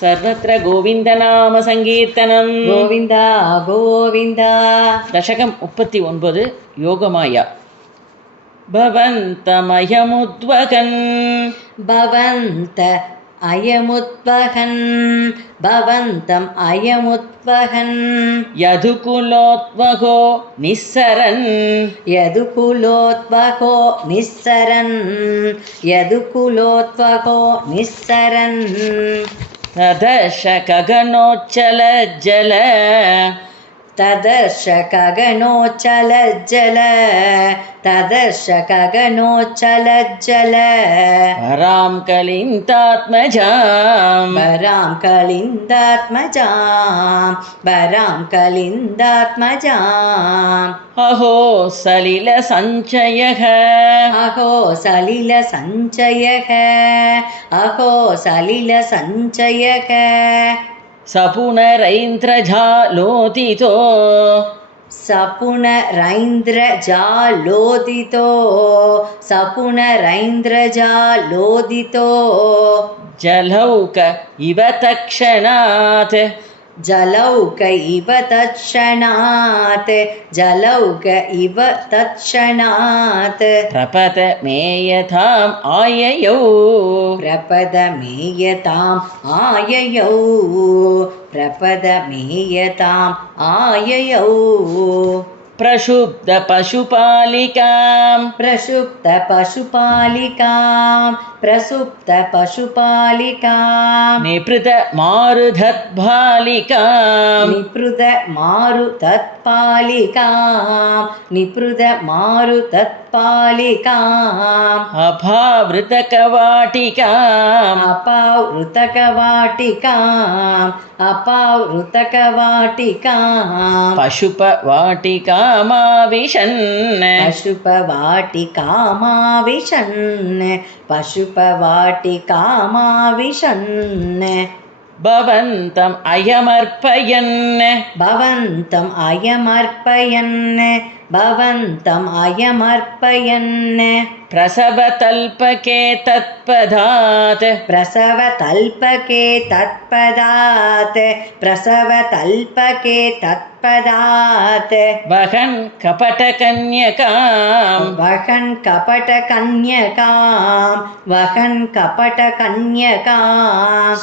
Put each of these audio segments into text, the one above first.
सर्वत्र गोविन्दनामसङ्कीर्तनं गोविन्द गोविन्द दशकं 39 योगमाया भवन्तमयमुद्वहन् भवन्तम् अयमुद्वहन् यदुकुलोद्वहो निस्सरन् तदर्श गगनोच्चलज्जल वरां कलिन्दात्मजाम् अहो सलिलसञ्चयः सपुनरैन्द्रजालोदितो जलौक इव तत्क्षणात् प्रपदमेयताम् आययौ प्रक्षुब्ध पशुपालिकां निपृत मारुतत्पालिकाम् अपावृतकवाटिकां पशुपवाटिकामाविशन् भवन्तम् अयमर्पयन् प्रसवतल्पके तत्पदात् वहन् कपटकन्यकां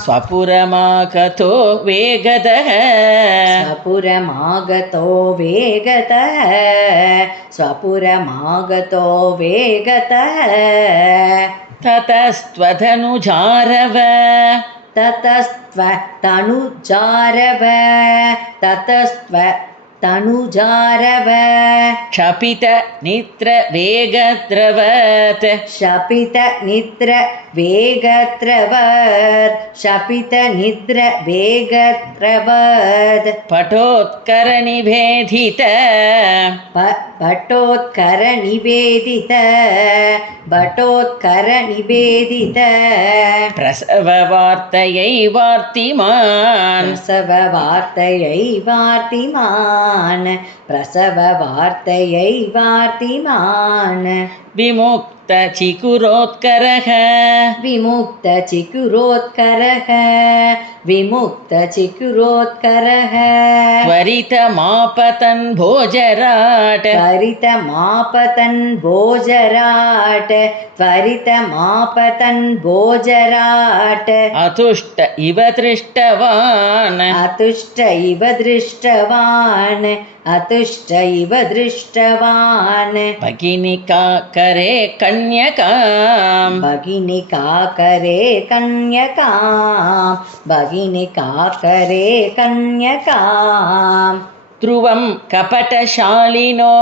स्वपुरमागतो वेगतः ततस्त्वधनुजारव क्षपित निद्र वेगद्रवत् पटोत्कर निवेदित प्रसव वार्तयैवार्तिमान् विमुक्त चिकुरोत्करः त्वरितमापतन् भोजराट् अतुष्ट इव दृष्टवान् भगिनिका करे कन्यकाम् ध्रुवं कपटशालिनो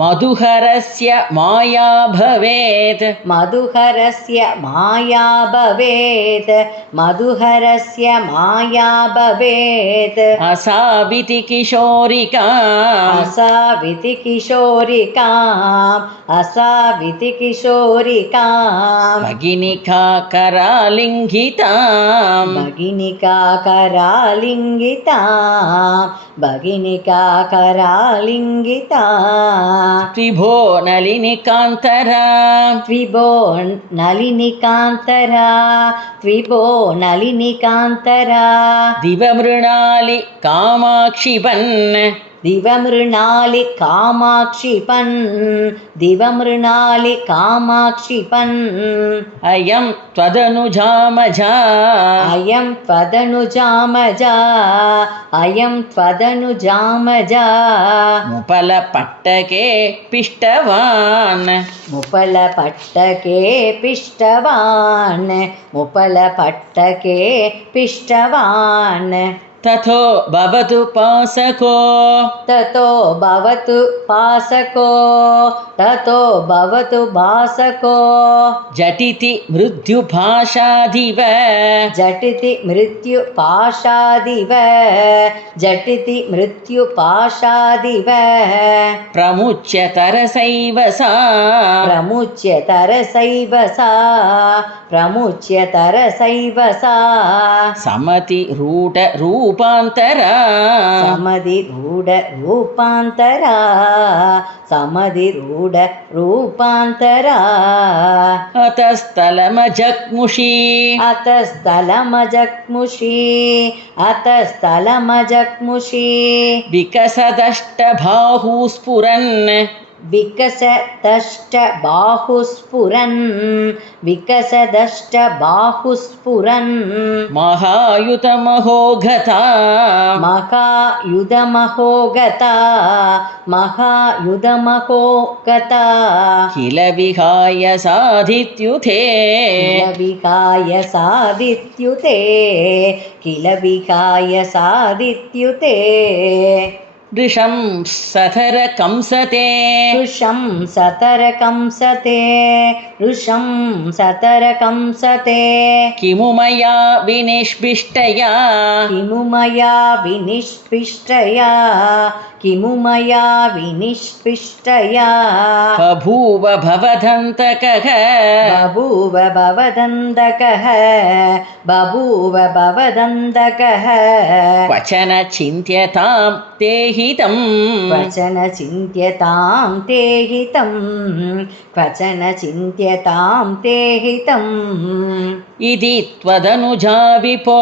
मधुहरस्य माया भवेत् असाविति किशोरिकां भगिनिका करालिङ्ग करालिङ्गिताम् भगिनिका करालिङ्गिता भगिनिका करालिङ्गिता त्रिभो नलिनिकान्तरा त्विभो नलिनिकान्तरा त्विभो नलिनिकान्तरा दिवमृणालि कामाक्षिपन् दिवमृणालि कामाक्षिपन् दिवमृणालि कामाक्षिपन् अयं त्वदनुजामजा अयं त्वदनुजामजा अयं त्वदनुजामजा मुपलपट्टके पिष्टवान् मुपलपट्टके पिष्टवान् मुपलपट्टके पिष्टवान् तथो भवतु पासको ततो भवतु पासको ततो भवतु भासको झटिति मृत्युभाषादिव झटिति मृत्युपाशादिव झटिति मृत्युपाशादिव प्रमुच्य तरसैव सा प्रमुच्य तरसैव सा प्रमुच्य तरसैव सा समतिरूढरूपान्तरा समधिरूढरूपान्तरा समधिरूढरूपान्तरा अतस्तलमजग्मुषी अतस्थलमजग्मुषी अतस्थलमजग्मुषी विकसदष्टबाहुस्फुरन् विकसदष्टबाहुस्फुरन् विकसदष्टबाहुस्फुरन् महायुतमहोगता महायुधमहोगता महायुधमहोगता किल विहाय साधित्युथे किल विहाय सादित्युते किल विहाय सादित्युते दृशं सथर कंसते ऋषं सतरकंसते ऋषं सतरकंसते किमु मया विनिष्पिष्टया किमु मया विनिष्पिष्टया किमु मया विनिष्पिष्टया बभूव भवदन्तकः बभूव भवदन्तकः बभूव भवदन्तकः क्वचन चिन्त्यतां ते हितं क्वचन चिन्त्यतां ते हितं क्वचन चिन्त्यतां ते हितम् इति त्वदनुजा विपो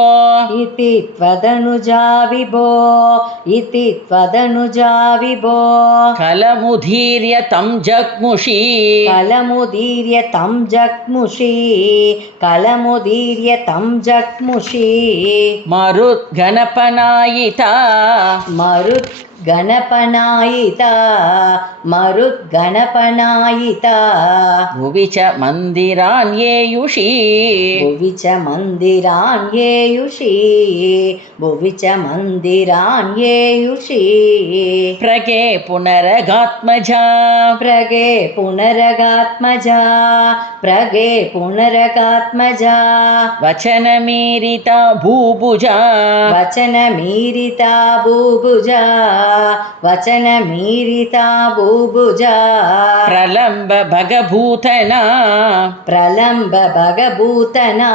इति त्वदनुजा विभो इति त्वदनुजा विभो कलमुदीर्य तं जग्मुषी कलमुदीर्य तं जग्मुषी कलमुदीर्य तं जग्मुषी मरुद्गणपनायिता मरुद्गणपनायिता मरुद्गणपनायिता भुवि च मन्दिराण्येयुषी भुवि च मन्दिराण्येयुषी भुवि च मन्दिराण्येयुषी प्रगे पुनरगात्मजा प्रगे पुनरगात्मजा प्रगे पुनरगात्मजा वचनमीरिता भूभुजा वचनमीरिता भूभुजा वचनमीरिता भूभुजा प्रलम्ब भगभूतना प्रलम्ब भगभूतना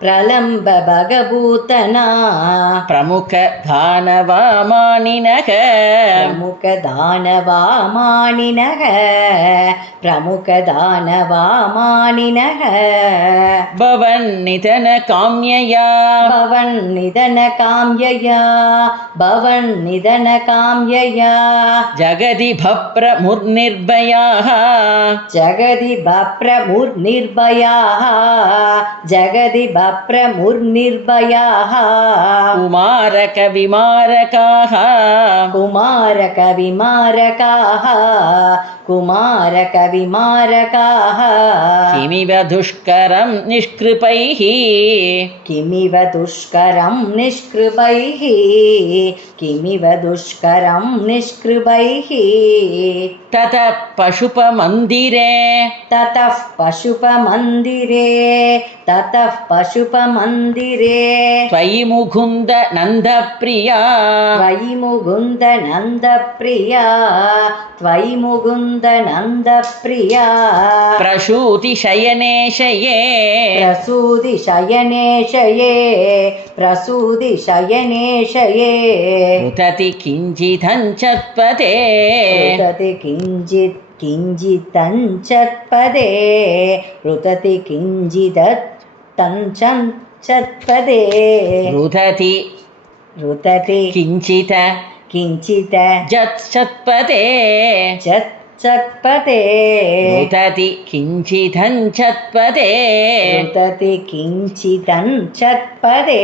प्रलम्ब भगभूतना प्रमुख दानवामानिनः प्रमुख दानवामानिनः प्रमुख दानवामानिनः भवन्निधन काम्यया भवन्निधन काम्यया भवन्निधन काम्यया जगदि भप्रमुर्निर्भयाः जगदि भप्रमुर्निर्भयाः जगदि भप्रमुर्निर्भयाः कुमारकविमारकाः कुमारकविमारकाः कुमारकविमारकाः किमिव दुष्करं निष्कृपैः किमिव दुष्करं निष्कृपैः किमिव दुष्करं निष्कृपैः ततः पशुपमन्दिरे ततः पशुपमन्दिरे ततः पशुपमन्दिरे त्वयि मुकुन्द नन्दप्रिया त्वयि मुकुन्द नन्दप्रिया त्वयि मुकुन्द मुकुन्दनन्दप्रिया प्रसूतिशयनेशये प्रसूतिशयनेशये रुदति किञ्चिदञ्चत्पदे रुदति किञ्चिदञ्चत्पदे रुदति किञ्चिदञ्चत्पदे रुदति किञ्चित् जत्पदे चत्पदे रुदति किञ्चिदञ्चत्पदे रुदति किञ्चिदञ्चत्पदे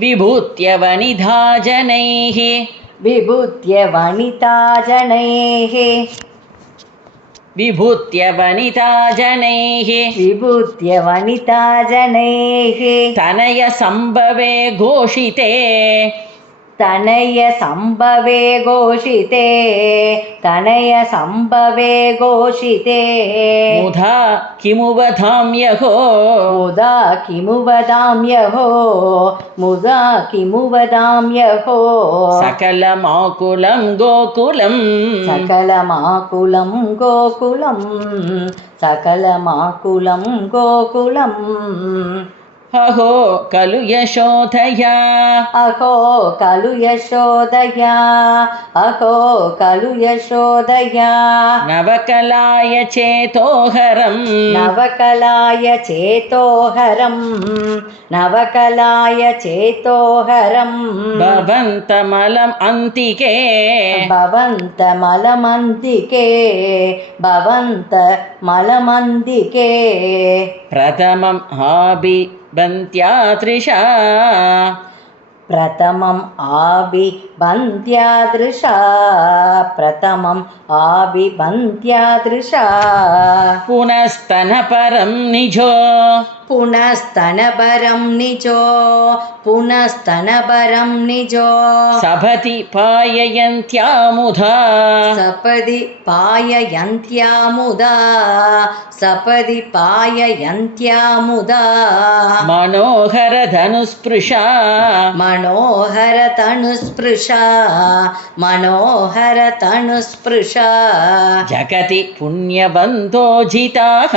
विभूत्य वनिधाजनैः विभूत्य वनिताजनैः विभूत्य वनिताजनैः विभूत्य वनिताजनैः तनय सम्भवे घोषिते तनय सम्भवे घोषिते तनय सम्भवे घोषिते मुधा किमु वदाम्यहो मुदा किमु वदाम्यहो मुदा किमु वदाम्यहो सकलमाकुलं गोकुलं सकलमाकुलं गोकुलं सकलमाकुलं गोकुलम् अहो खलु यशोधया अहो खलु यशोदया अहो खलु यशोदया नवकलाय चेतोहरम् नवकलाय चेतोहरम् नवकलाय चेतोहरम् भवन्तमलम् अन्तिके भवन्तमलमन्तिके भवन्तमलमन्तिके प्रथमम् आबिबन्त्यादृशा प्रथमम् आबिबन्त्यादृशा प्रथमम् आबिबन्त्यादृशा पुनस्तनपरं निजो पुनस्तनपरं निजो पुनस्तनपरं निजो सभति पाययन्त्यामुधा सपदि पाययन्त्यामुदा सपदि पाययन्त्यामुदा मनोहरधनुस्पृशा मनोहरतनुस्पृशा मनोहरतनुस्पृशा जगति पुण्यवन्तो जिताः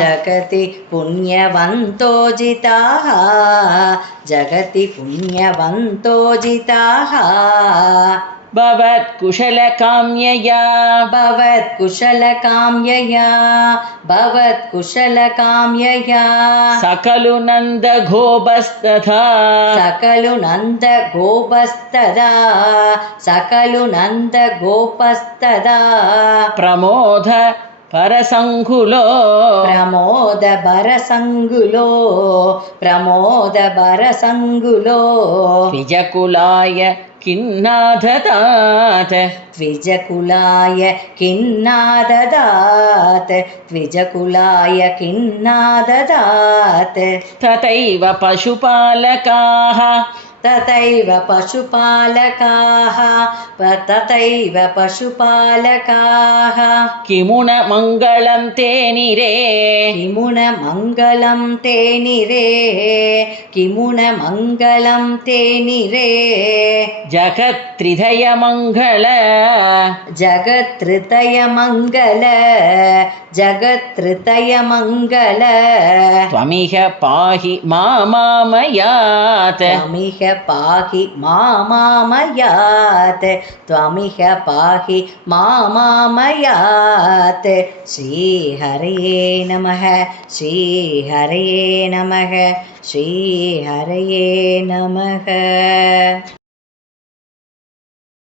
जगति पुण्यवन्तो जिताः जगति पुण्यवन्तो जिताः भवत्कुशलकाम्यया भवत्कुशलकाम्यया भवत्कुशलकाम्यया सकलु नन्दगोपस्तथा सकलु नन्दगोपस्तदा सकलु नन्दगोपस्तदा प्रमोद परसङ्कुलो प्रमोदभरसङ्गुलो प्रमोदभरसङ्गुलो द्विजकुलाय किन्नाददात् द्विजकुलाय किन्नाददात् द्विजकुलाय किन्नाददात् तथैव पशुपालकाः तथैव पशुपालकाः तथैव पशुपालकाः किमुन मङ्गलं ते निरे किमुन मङ्गलं ते निरे किमुन मङ्गलं ते निरे जगत्त्रिधयमङ्गल जगत्त्रितयमङ्गल जगत्त्रितयमङ्गल त्वमिह पाहि मामामयात् त्वमिह पाहि मामामयात् त्वमिह पाहि मामामयात् श्रीहरये नमः श्रीहरये नमः श्रीहरये नमः।